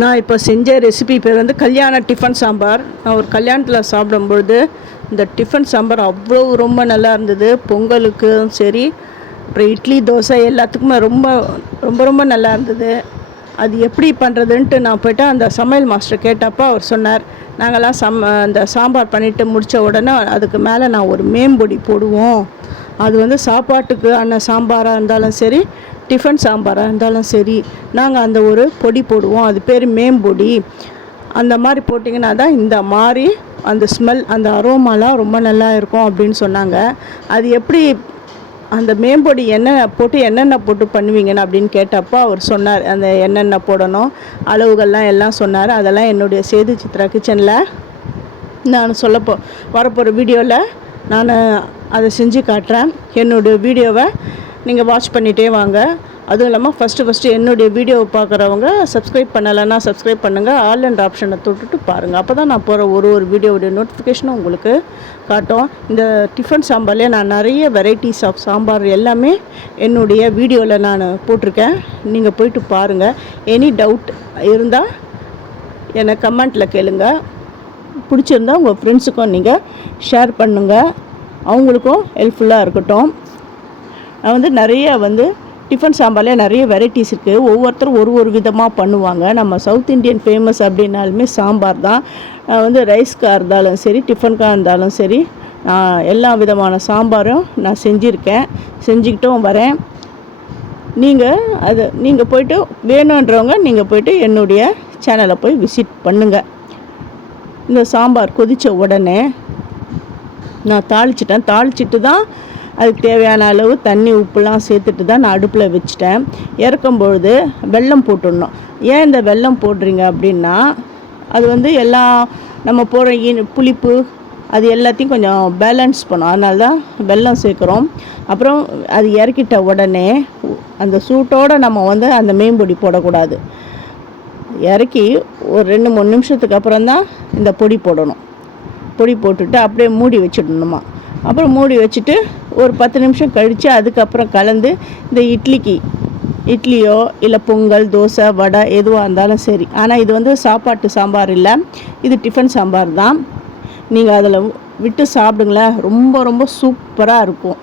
நான் இப்போ செஞ்ச ரெசிபி பேர் வந்து கல்யாண டிஃபன் சாம்பார். நான் ஒரு கல்யாணத்தில் சாப்பிடும்பொழுது இந்த டிஃபன் சாம்பார் அவ்வளோ ரொம்ப நல்லா இருந்தது. பொங்கலுக்கும் சரி, அப்புறம் இட்லி தோசை எல்லாத்துக்குமே ரொம்ப ரொம்ப ரொம்ப நல்லா இருந்தது. அது எப்படி பண்ணுறதுன்ட்டு நான் போய்ட்டு அந்த சமையல் மாஸ்டர் கேட்டப்போ அவர் சொன்னார், நாங்கள்லாம் அந்த சாம்பார் பண்ணிவிட்டு முடித்த உடனே அதுக்கு மேலே நான் ஒரு மேம்பொடி போடுவோம். அது வந்து சாப்பாட்டுக்கு சாம்பாராக இருந்தாலும் சரி, டிஃபன் சாம்பாராக இருந்தாலும் சரி, நாங்கள் அந்த ஒரு பொடி போடுவோம். அது பேர் மேம்பொடி. அந்த மாதிரி போட்டிங்கன்னா தான் இந்த மாதிரி அந்த ஸ்மெல், அந்த அரோமாலாம் ரொம்ப நல்லா இருக்கும் அப்படின்னு சொன்னாங்க. அது எப்படி அந்த மேம்பொடி என்னென்ன போட்டு பண்ணுவீங்கன்னு அப்படின்னு கேட்டப்போ அவர் சொன்னார், அந்த என்னென்ன போடணும், அளவுகள்லாம் எல்லாம் சொன்னார். அதெல்லாம் என்னுடைய சேது சித்ரா கிச்சனில் நான் வரப்போகிற வீடியோவில் நான் அதை செஞ்சு காட்டுறேன். என்னுடைய வீடியோவை நீங்கள் வாட்ச் பண்ணிகிட்டே வாங்க. அதுவும் இல்லாமல் ஃபஸ்ட்டு என்னுடைய வீடியோவை பார்க்குறவங்க சப்ஸ்கிரைப் பண்ணலைன்னா சப்ஸ்கிரைப் பண்ணுங்கள். ஆல் அண்ட் ஆப்ஷனை தொட்டுட்டு பாருங்கள். அப்போ தான் நான் போகிற ஒரு வீடியோவுடைய நோட்டிஃபிகேஷனும் உங்களுக்கு காட்டும். இந்த டிஃபன் சாம்பார்லேயே நான் நிறைய வெரைட்டிஸ் ஆஃப் சாம்பார் எல்லாமே என்னுடைய வீடியோவில் நான் போட்டிருக்கேன். நீங்கள் போயிட்டு பாருங்கள். எனி டவுட் இருந்தால் என்னை கமெண்ட்டில் கேளுங்க. பிடிச்சிருந்தால் உங்கள் ஃப்ரெண்ட்ஸுக்கும் நீங்கள் ஷேர் பண்ணுங்கள். அவங்களுக்கும் ஹெல்ப்ஃபுல்லாக இருக்கட்டும். நான் நிறைய டிஃபன் சாம்பார்லேயே நிறைய வெரைட்டிஸ் இருக்குது. ஒவ்வொருத்தரும் ஒரு விதமாக பண்ணுவாங்க. நம்ம சவுத் இண்டியன் ஃபேமஸ் அப்படின்னாலுமே சாம்பார் தான். ரைஸ்க்காக இருந்தாலும் சரி, டிஃபனுக்காக இருந்தாலும் சரி, எல்லா விதமான சாம்பாரும் நான் செஞ்சுக்கிட்டும் வரேன். நீங்கள் போய்ட்டு வேணுன்றவங்க நீங்கள் போய்ட்டு என்னுடைய சேனலை போய் விசிட் பண்ணுங்கள். இந்த சாம்பார் கொதித்த உடனே நான் தாளிச்சிட்டு தான் அதுக்கு தேவையான அளவு தண்ணி உப்புலாம் சேர்த்துட்டு தான் நான் அடுப்பில் வச்சுட்டேன். இறக்கும்பொழுது வெல்லம் போட்டுடணும். ஏன் இந்த வெல்லம் போடுறீங்க அப்படின்னா, அது எல்லாம் நம்ம போடுற புளிப்பு அது எல்லாத்தையும் கொஞ்சம் பேலன்ஸ் பண்ணும். அதனால தான் வெல்லம் சேர்க்குறோம். அப்புறம் அது இறக்கிட்ட உடனே அந்த சூட்டோடு நம்ம அந்த மேம்பொடி போடக்கூடாது. இறக்கி ஒரு 2-3 நிமிஷத்துக்கு அப்புறம் தான் இந்த பொடி போடணும். பொடி போட்டுட்டு அப்படியே மூடி வச்சிடணுமா. அப்புறம் மூடி வச்சுட்டு ஒரு 10 நிமிஷம் கழித்து அதுக்கப்புறம் கலந்து இந்த இட்லியோ இல்லை பொங்கல், தோசை, வடை எதுவாக இருந்தாலும் சரி. ஆனால் இது சாப்பாட்டு சாம்பார் இல்லை, இது டிஃபன் சாம்பார் தான். நீங்கள் அதில் விட்டு சாப்பிடுங்களேன். ரொம்ப ரொம்ப சூப்பராக இருக்கும்.